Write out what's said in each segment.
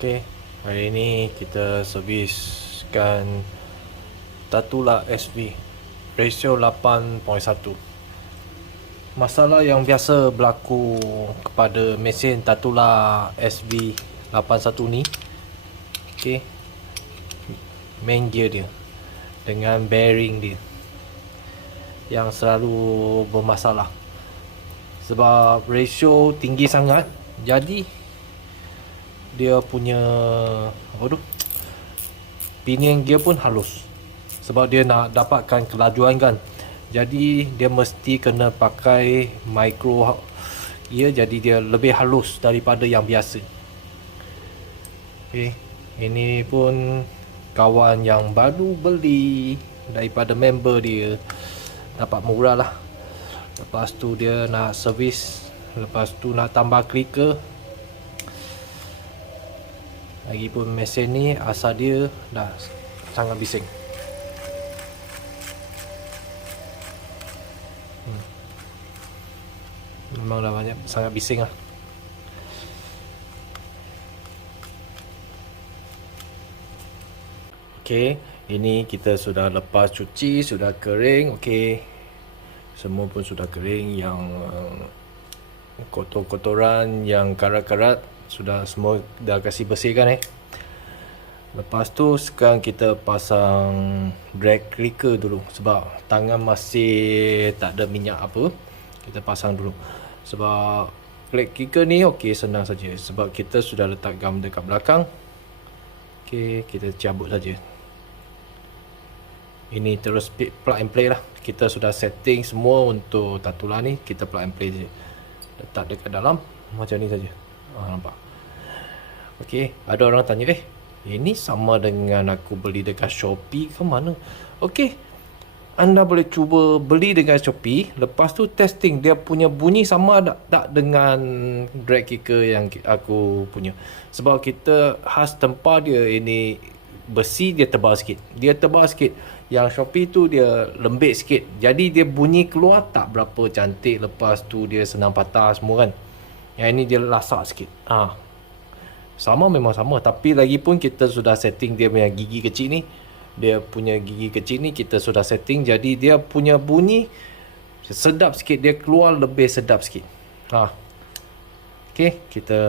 Okey, hari ini kita serviskan Tatula SV ratio 8.1. Masalah yang biasa berlaku kepada mesin Tatula SV 81 ni, okey, main gear dia dengan bearing dia yang selalu bermasalah. Sebab ratio tinggi sangat, jadi dia punya pinion gear pun halus. Sebab dia nak dapatkan kelajuan kan, jadi dia mesti kena pakai micro gear, jadi dia lebih halus daripada yang biasa. Okay, ini pun kawan yang baru beli daripada member dia, dapat murah lah. Lepas tu dia nak servis, lepas tu nak tambah clicker. Lagipun mesin ni asal dia dah sangat bising. Memang dah sangat bising lah. Okey, ini kita sudah lepas cuci, sudah kering. Okey, semua pun sudah kering. Yang kotor-kotoran, yang karat-karat sudah semua dah kasih bersihkan. Lepas tu sekarang kita pasang drag clicker dulu. Sebab tangan masih tak ada minyak apa, kita pasang dulu. Sebab drag clicker ni okey, senang saja. Sebab kita sudah letak gam dekat belakang. Okey, kita cabut saja. Ini terus plug and play lah. Kita sudah setting semua untuk Tatula ni. Kita plug and play je, letak dekat dalam macam ni saja. Nampak? Okey, ada orang tanya, ini sama dengan aku beli dekat Shopee ke mana? Okey, anda boleh cuba beli dekat Shopee. Lepas tu testing dia punya bunyi sama tak dengan drag kicker yang aku punya. Sebab kita khas tempat dia ini besi, dia tebal sikit. Yang Shopee tu dia lembik sikit. Jadi dia bunyi keluar tak berapa cantik. Lepas tu dia senang patah semua kan. Yang ini dia lasak sikit. Sama, memang sama. Tapi lagi pun kita sudah setting dia punya gigi kecil ni. Dia punya gigi kecil ni kita sudah setting. Jadi dia punya bunyi sedap sikit. Dia keluar lebih sedap sikit. Okey, kita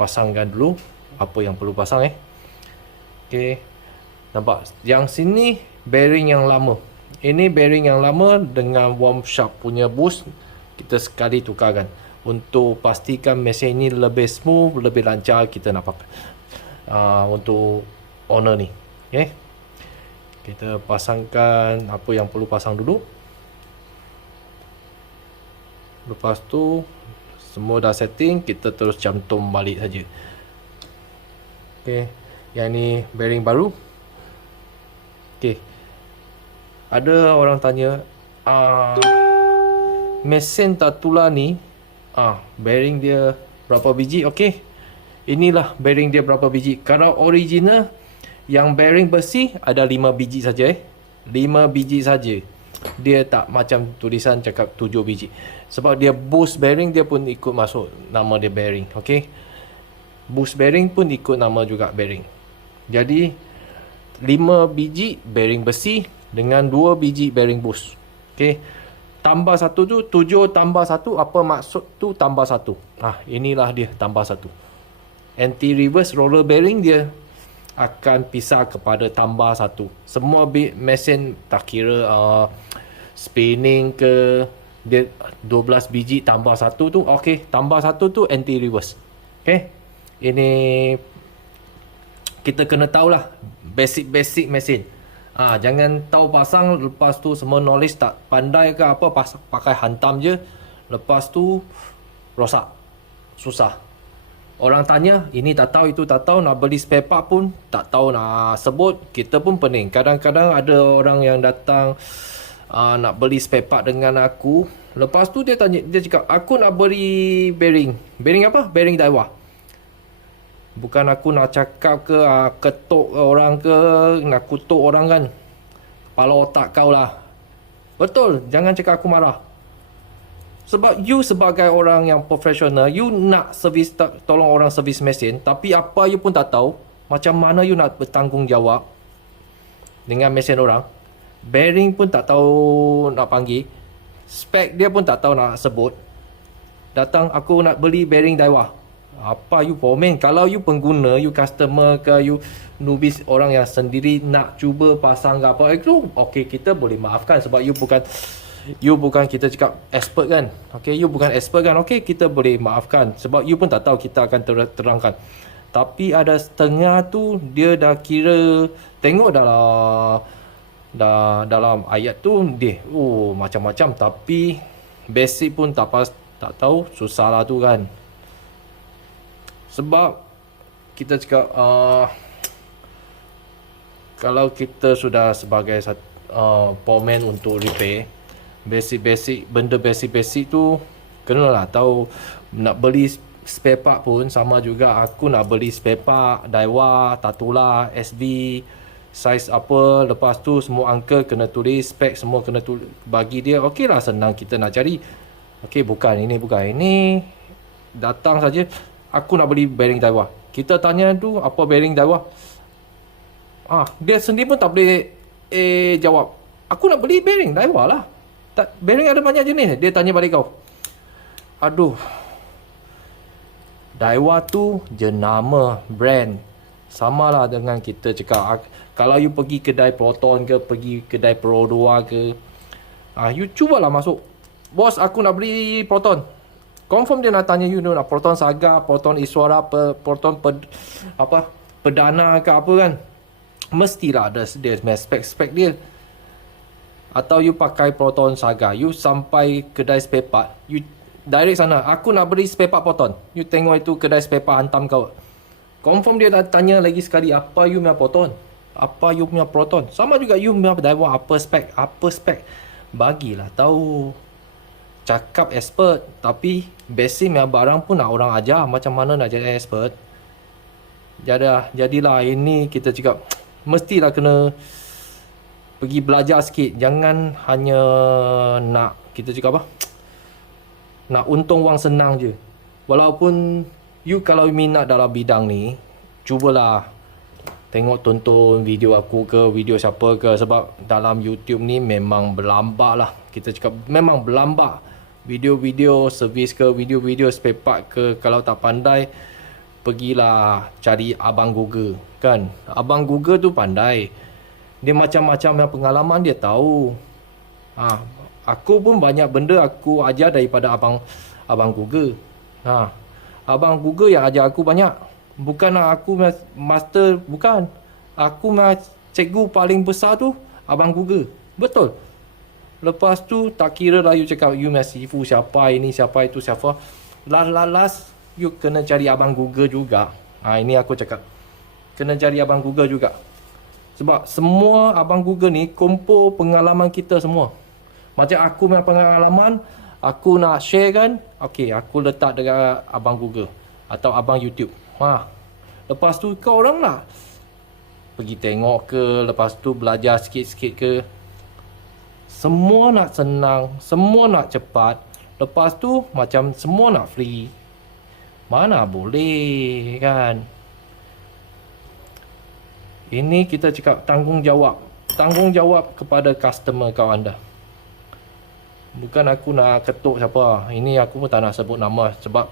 pasangkan dulu apa yang perlu pasang. Okey, nampak? Yang sini bearing yang lama. Ini bearing yang lama dengan worm shaft punya boost. Kita sekali tukarkan untuk pastikan mesin ini lebih smooth, lebih lancar kita nak pakai untuk owner ni. Okay, kita pasangkan apa yang perlu pasang dulu. Lepas tu semua dah setting, kita terus cantum balik saja. Okay, yang ni bearing baru. Okay, ada orang tanya, mesin Tatula ni bearing dia berapa biji? Okey, inilah bearing dia berapa biji. Kalau original yang bearing besi ada 5 biji saja. 5 biji saja. Dia tak macam tulisan cakap 7 biji. Sebab dia boost bearing dia pun ikut masuk nama dia bearing. Okey, boost bearing pun ikut nama juga bearing. Jadi 5 biji bearing besi dengan 2 biji bearing boost. Okey, tambah satu tu 7 tambah 1, apa maksud tu tambah 1? Inilah dia tambah 1. Anti reverse roller bearing dia akan pisah kepada tambah 1. Semua mesin tak kira spinning ke, dia 12 biji tambah 1 tu okey, tambah 1 tu anti reverse. Okey, ini kita kena tahulah basic mesin. Jangan tahu pasang lepas tu semua knowledge tak pandai ke apa, pakai hantam je, lepas tu rosak, susah. Orang tanya, ini tak tahu, itu tak tahu, nak beli spare part pun tak tahu nak sebut, kita pun pening. Kadang-kadang ada orang yang datang nak beli spare part dengan aku, lepas tu dia tanya, dia cakap, aku nak beli bearing apa? Bearing Daiwa. Bukan aku nak cakap ke ketuk orang ke, nak kutuk orang kan. Kepala otak kau lah. Betul, jangan cakap aku marah. Sebab you sebagai orang yang profesional, you nak tolong orang servis mesin, tapi apa you pun tak tahu macam mana you nak bertanggungjawab dengan mesin orang. Bearing pun tak tahu nak panggil, spek dia pun tak tahu nak sebut. Datang, aku nak beli bearing Daiwa. Apa you komen? Kalau you pengguna, you customer ke, you newbies, orang yang sendiri nak cuba pasang ke apa itu, okey, kita boleh maafkan sebab you bukan kita cakap expert kan. Okey, you bukan expert kan. Okey, kita boleh maafkan sebab you pun tak tahu, kita akan terangkan. Tapi ada setengah tu dia dah kira tengok dalam ayat tu dia macam-macam, tapi basic pun tak tahu, susah lah tu kan. Sebab kita cakap kalau kita sudah sebagai pomen untuk repair, benda basic tu kenalah tahu. Nak beli spare part pun sama juga, aku nak beli spare part Daiwa, Tatula, SB, size apa, lepas tu semua angka kena tulis, spek semua kena tulis, bagi dia. Okey lah, senang kita nak cari. Okey, bukan ini datang saja, aku nak beli bearing Daiwa. Kita tanya tu apa bearing Daiwa, dia sendiri pun tak boleh jawab. Aku nak beli bearing Daiwa lah. Bearing ada banyak jenis. Dia tanya balik kau, aduh, Daiwa tu jenama brand, sama lah dengan kita cakap kalau you pergi kedai Proton ke, pergi kedai Pro 2 ke, you cubalah masuk, bos aku nak beli Proton. Confirm dia nak tanya you nak Proton Saga, Proton Iswara, Proton Perdana ke apa kan. Mestilah ada dia spek dia. Atau you pakai Proton Saga, you sampai kedai spare part, you direct sana, aku nak beli spare part Proton. You tengok itu kedai spare part hantam kau. Confirm dia nak tanya lagi sekali, apa you punya Proton, apa you punya Proton. Sama juga you punya Daiwa, apa spek. Bagilah tahu. Cakap expert, tapi basic punya barang pun nak orang ajar macam mana nak jadi expert. Jadilah ini kita cakap mestilah kena pergi belajar sikit. Jangan hanya nak kita cakap nak untung wang senang je. Walaupun you kalau minat dalam bidang ni, cubalah tonton video aku ke, video siapa ke. Sebab dalam YouTube ni memang berlambak lah. Kita cakap memang berlambak. Video-video servis ke, video-video spare part ke. Kalau tak pandai, pergilah cari Abang Google kan. Abang Google tu pandai. Dia macam-macam yang pengalaman dia tahu. Aku pun banyak benda aku ajar daripada Abang Google. Abang Google yang ajar aku banyak. Bukan aku master, bukan. Aku cikgu paling besar tu Abang Google. Betul. Lepas tu tak kira lah you cakap you sifu siapa, ini siapa, itu siapa. Last you kena cari Abang Google juga. Ini aku cakap, kena cari Abang Google juga. Sebab semua Abang Google ni kumpul pengalaman kita semua. Macam aku punya pengalaman, aku nak share kan, okey, aku letak dekat Abang Google atau Abang YouTube. Lepas tu kau orang nak pergi tengok ke, lepas tu belajar sikit-sikit ke. Semua nak senang, semua nak cepat. Lepas tu macam semua nak free. Mana boleh kan. Ini kita cakap tanggungjawab. Tanggungjawab kepada customer kau anda. Bukan aku nak ketuk siapa. Ini aku pun tak nak sebut nama. Sebab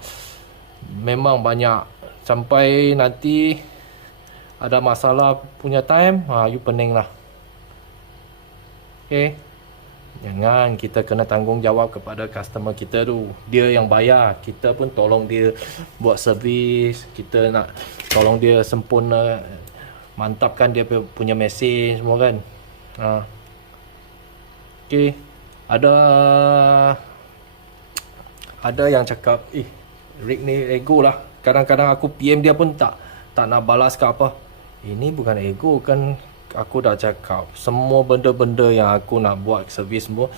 memang banyak. Sampai nanti ada masalah punya time, you pening lah. Okay. Jangan, kita kena tanggungjawab kepada customer kita tu. Dia yang bayar, kita pun tolong dia buat servis. Kita nak tolong dia sempurna, mantapkan dia punya mesin semua kan. Okay. Ada yang cakap, Rick ni ego lah. Kadang-kadang aku PM dia pun tak nak balas ke apa. Ini bukan ego kan. Aku dah cakap semua benda-benda yang aku nak buat servis semua,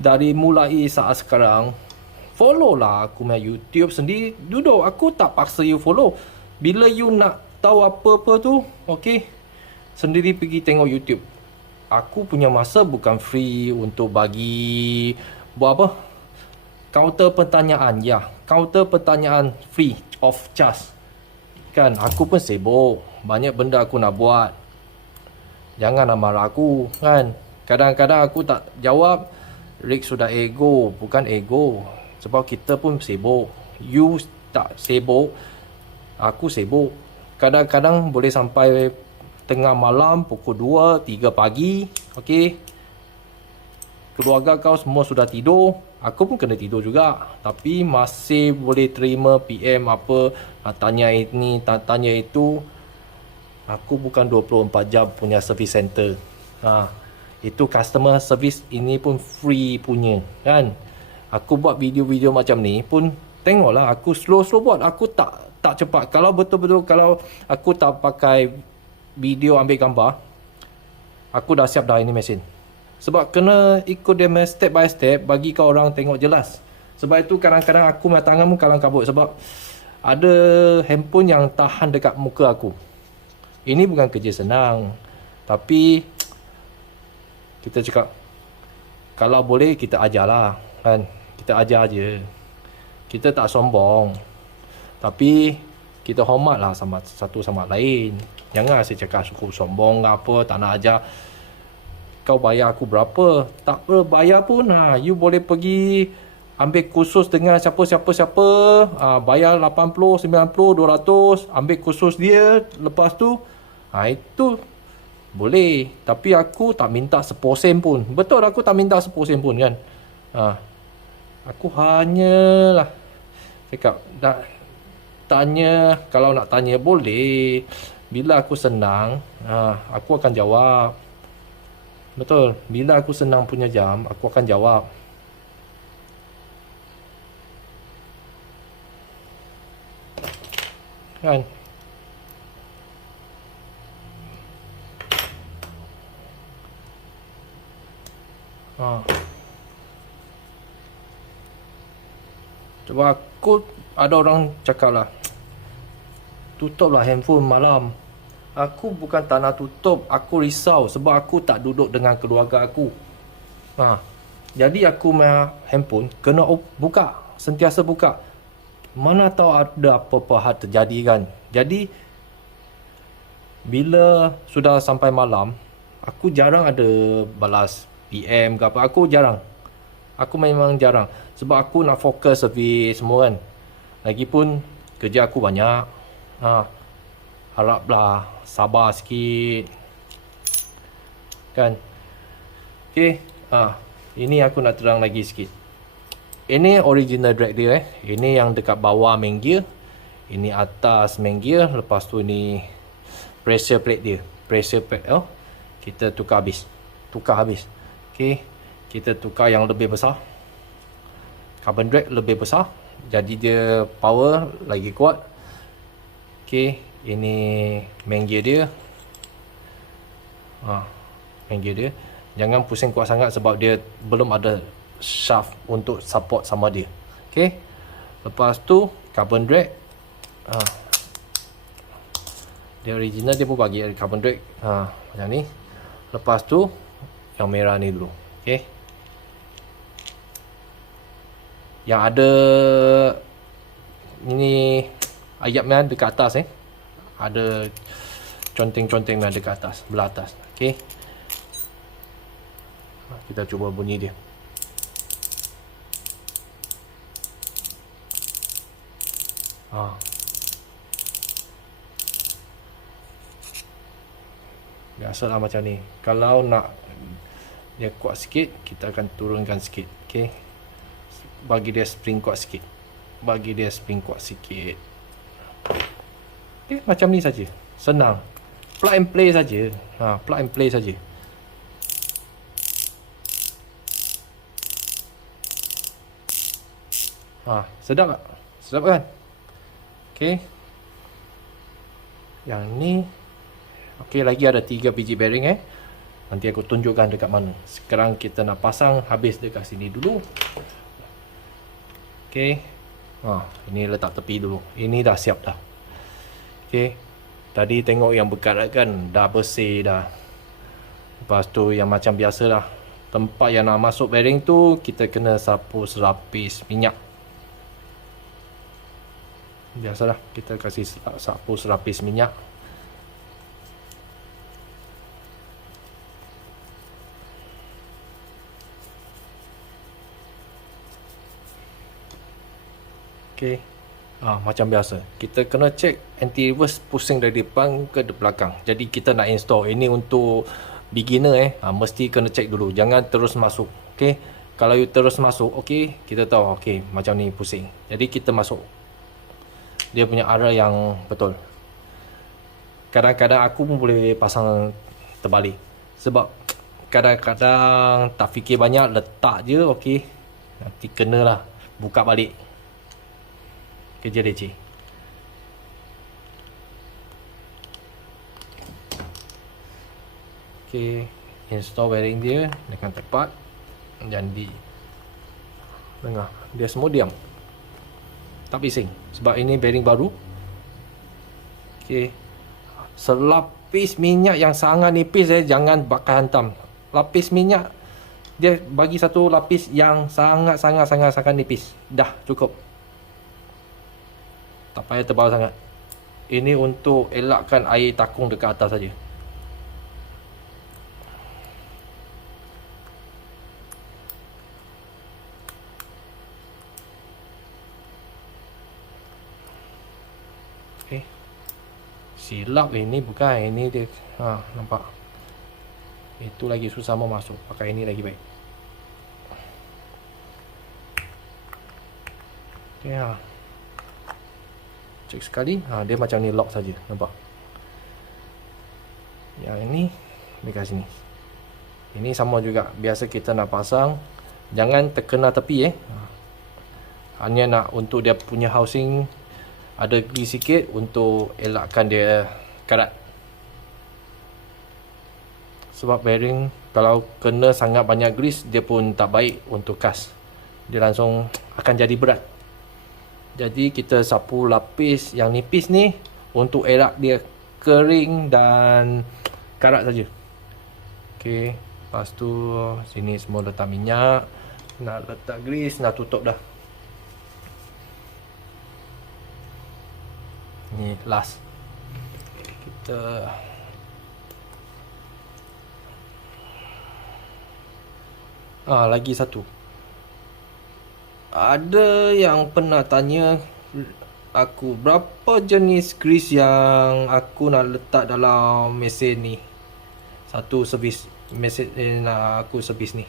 dari mulai saat sekarang, follow lah aku punya YouTube sendiri. Duduk, aku tak paksa you follow. Bila you nak tahu apa-apa tu, okay, sendiri pergi tengok YouTube. Aku punya masa bukan free untuk bagi buat apa, Counter pertanyaan, ya. Counter pertanyaan free of charge. Kan, aku pun sibuk. Banyak benda aku nak buat. Janganlah marah aku, kan. Kadang-kadang aku tak jawab. Rick sudah ego. Bukan ego. Sebab kita pun sibuk. You tak sibuk. Aku sibuk. Kadang-kadang boleh sampai tengah malam, pukul 2, 3 pagi. Okey. Keluarga kau semua sudah tidur. Aku pun kena tidur juga. Tapi masih boleh terima PM apa. Nak tanya ini, nak tanya itu. Aku bukan 24 jam punya service center. Itu customer service ini pun free punya. Kan? Aku buat video-video macam ni pun tengoklah. Aku slow-slow buat. Aku tak cepat. Kalau betul-betul kalau aku tak pakai video ambil gambar, aku dah siap dah ini mesin. Sebab kena ikut dia step by step bagi kau orang tengok jelas. Sebab itu kadang-kadang aku punya tangan pun kalang kabut. Sebab ada handphone yang tahan dekat muka aku. Ini bukan kerja senang. Tapi kita cakap, kalau boleh kita ajarlah. Kan? Kita ajar aja. Kita tak sombong. Tapi kita hormatlah sama satu sama lain. Jangan saya cakap suku sombong apa, tak nak ajar. Kau bayar aku berapa? Tak apa bayar pun. You boleh pergi ambil kursus dengan siapa-siapa. Bayar 80, 90, 200. Ambil kursus dia. Lepas tu, itu boleh. Tapi aku tak minta seposen pun. Betul aku tak minta seposen pun kan. Aku hanyalah cakap, tanya. Kalau nak tanya boleh. Bila aku senang, aku akan jawab. Betul. Bila aku senang punya jam, aku akan jawab. Kan? Coba aku, ada orang cakap lah, tutuplah handphone malam. Aku bukan tak nak tutup. Aku risau sebab aku tak duduk dengan keluarga aku. Jadi aku punya handphone kena buka. Sentiasa buka. Mana tahu ada apa-apa hal terjadi kan. Jadi bila sudah sampai malam, aku jarang ada balas PM ke apa. Aku jarang. Aku memang jarang. Sebab aku nak fokus servis semua kan. Lagipun kerja aku banyak. Haraplah sabar sikit. Kan? Okay. Ini aku nak terang lagi sikit. Ini original drag dia Ini yang dekat bawah main gear. Ini atas main gear. Lepas tu ni pressure plate dia. Pressure plate kita tukar habis. Okay. Kita tukar yang lebih besar. Carbon drag lebih besar. Jadi dia power lagi kuat. Okay. Ini main gear dia. Main gear dia. Jangan pusing kuat sangat sebab dia belum ada shaft untuk support sama dia. Okay. Lepas tu carbon drag. Dia original dia pun bagi carbon drag. Macam ni. Lepas tu yang merah ni dulu. Okay. Yang ada ini ayatnya dekat atas ada conteng-conteng yang dekat atas, belah atas. Okay. Kita cuba bunyi dia. Biasalah macam ni. Kalau nak dia kuat sikit, kita akan turunkan sikit. Okay. Bagi dia spring kuat sikit. Okay, macam ni saja. Senang. Plug and play saja. Plug and play saja. Sedap tak? Sedap kan? Okay. Yang ni. Okay, lagi ada 3 biji bearing Nanti aku tunjukkan dekat mana. Sekarang kita nak pasang habis dekat sini dulu. Okay. Ini letak tepi dulu. Ini dah siap dah. Okay. Tadi tengok yang bekat kan dah bersih dah. Lepas tu yang macam biasa lah. tempat yang nak masuk bearing tu kita kena sapu selapis minyak. Biasalah kita kasih sapu selapis minyak. Okey. Macam biasa, kita kena check anti reverse pusing dari depan ke belakang. Jadi kita nak install ini untuk beginner mesti kena check dulu, jangan terus masuk. Okey, kalau you terus masuk, okey, kita tahu okey macam ni pusing. Jadi kita masuk dia punya arah yang betul. Kadang-kadang aku pun boleh pasang terbalik, sebab kadang-kadang tak fikir banyak, letak je, okey, nanti kenalah buka balik. Kerja leceh. Okey, install bearing dia dengan tepat. Jadi dengar, dia semua diam, tak bising, sebab ini bearing baru. Okey, selapis minyak yang sangat nipis jangan pakai hantam. Lapis minyak dia bagi satu lapis yang sangat nipis. Dah cukup. Tak payah tebal sangat. Ini untuk elakkan air takung dekat atas saja. Okey. Silap ini bukan, ini dia. Nampak. Itu lagi susah mau masuk. Pakai ini lagi baik. Okey, cek sekali, dia macam ni lock saja, nampak. Yang ini dekat sini. Ini sama juga, biasa kita nak pasang, jangan terkena tepi hanya nak untuk dia punya housing ada grease sikit untuk elakkan dia karat. Sebab bearing kalau kena sangat banyak grease, dia pun tak baik untuk kas, dia langsung akan jadi berat. Jadi kita sapu lapis yang nipis ni untuk elak dia kering dan karat saja. Okey, lepas tu sini semua letak minyak, nak letak grease, nak tutup dah. Ni last. Kita lagi satu. Ada yang pernah tanya aku berapa jenis grease yang aku nak letak dalam mesin ni. Satu servis mesin nak aku servis ni.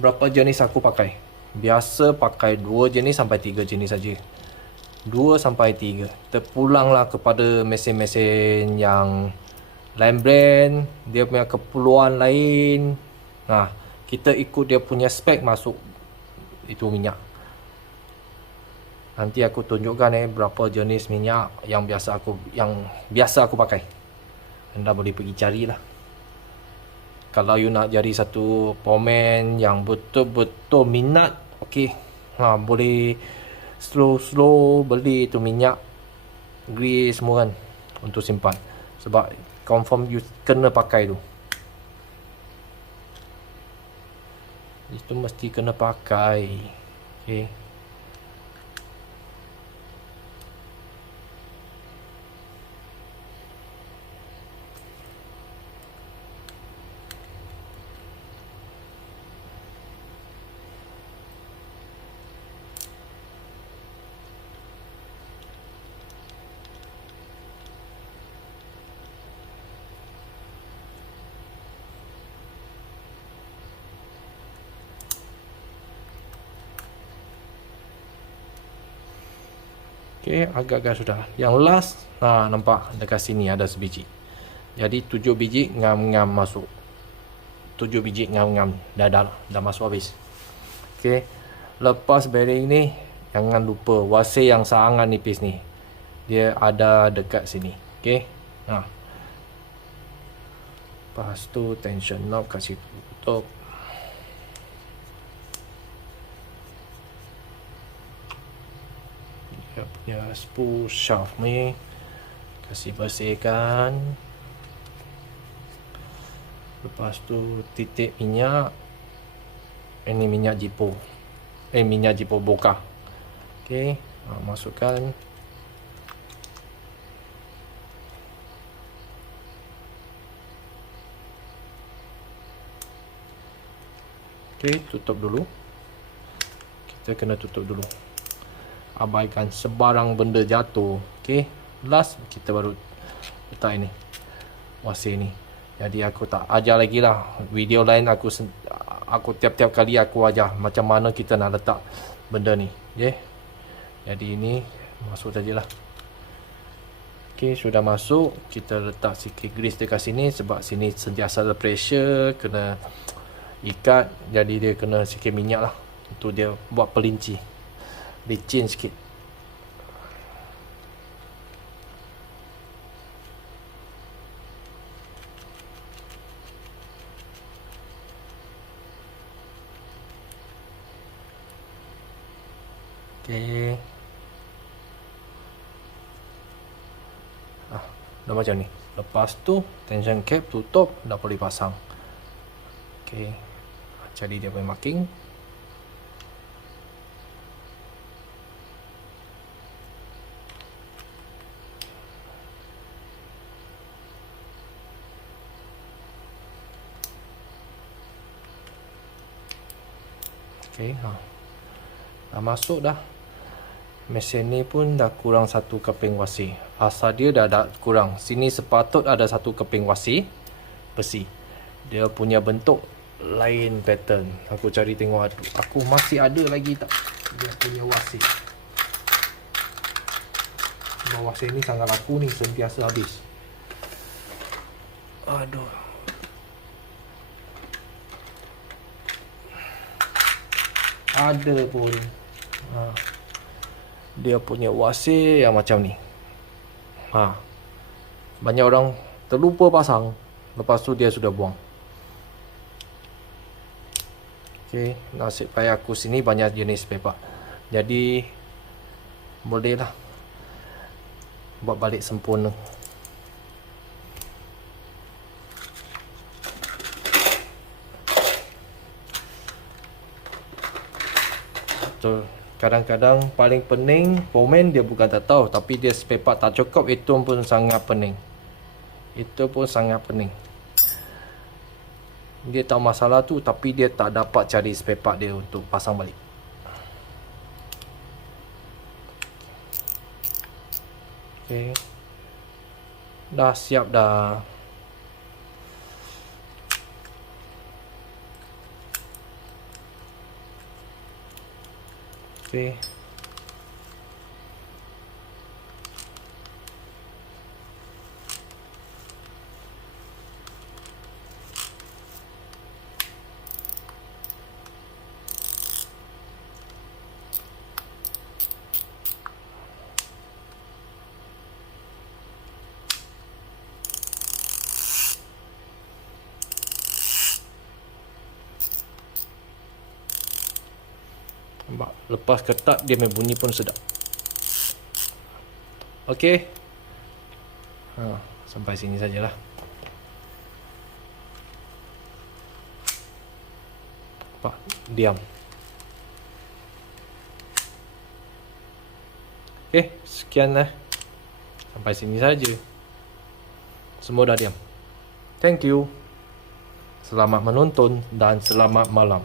Berapa jenis aku pakai? Biasa pakai 2 jenis sampai 3 jenis saja. 2 sampai 3. Terpulanglah kepada mesin-mesin yang lain brand, dia punya keperluan lain. Kita ikut dia punya spek masuk itu minyak. Nanti aku tunjukkan berapa jenis minyak yang biasa aku pakai. Anda boleh pergi carilah. Kalau you nak jadi satu pomen yang betul-betul minat, okey, boleh slow beli itu minyak, grease semua kan untuk simpan. Sebab confirm you kena pakai tu. Itu mesti kena pakai. Okey. Okey, agak-agak sudah. Yang last, nampak dekat sini ada sebiji. Jadi 7 biji ngam-ngam masuk. 7 biji ngam-ngam dah masuk habis. Okey. Lepas bearing ni, jangan lupa wasir yang sangat nipis ni. Dia ada dekat sini. Okey. Lepas tu tension knob kasih tutup. Dia punya spool shaft ni kasih bersihkan. Lepas tu titik minyak. Ini minyak jipo. Minyak jipo boka. Okey, masukkan. Okey, tutup dulu. Kita kena tutup dulu. Abaikan sebarang benda jatuh. Okey, last kita baru letak ini. Wasir ni. Jadi aku tak ajar lagi lah. Video lain aku tiap-tiap kali aku ajar macam mana kita nak letak benda ni. Okay. Jadi ini masuk sajalah. Okay, sudah masuk. Kita letak sikit grease dekat sini sebab sini sentiasa ada pressure, kena ikat. Jadi dia kena sikit minyak lah. Itu dia buat pelinci. Licin sikit. Okay. Dah macam ni. Lepas tu tension cap tutup, dah boleh pasang. Okay. Cari dia punya marking. Okay. Dah masuk dah. Mesin ni pun dah kurang satu keping wasi. Asal dia dah kurang. Sini sepatut ada satu keping wasi besi. Dia punya bentuk lain pattern. Aku cari tengok aku masih ada lagi tak dia punya wasi. Sebab wasi ni sangat laku ni, sentiasa habis. Aduh. Ada pun. Dia punya wasir yang macam ni. Banyak orang terlupa pasang, lepas tu dia sudah buang. Okay, nasib baik aku sini banyak jenis spare. Jadi boleh lah buat balik sempurna. Betul. Kadang-kadang paling pening komen dia bukan tak tahu, tapi dia spare part tak cukup, itu pun sangat pening. Itu pun sangat pening. Dia tahu masalah tu tapi dia tak dapat cari spare part dia untuk pasang balik. Okay. Dah siap dah. Okay. Lepas ketat dia main bunyi pun sedap. Okey. Sampai sini sajalah. Diam. Okey, sekian lah. Sampai sini saja. Semua dah diam. Thank you. Selamat menonton dan selamat malam.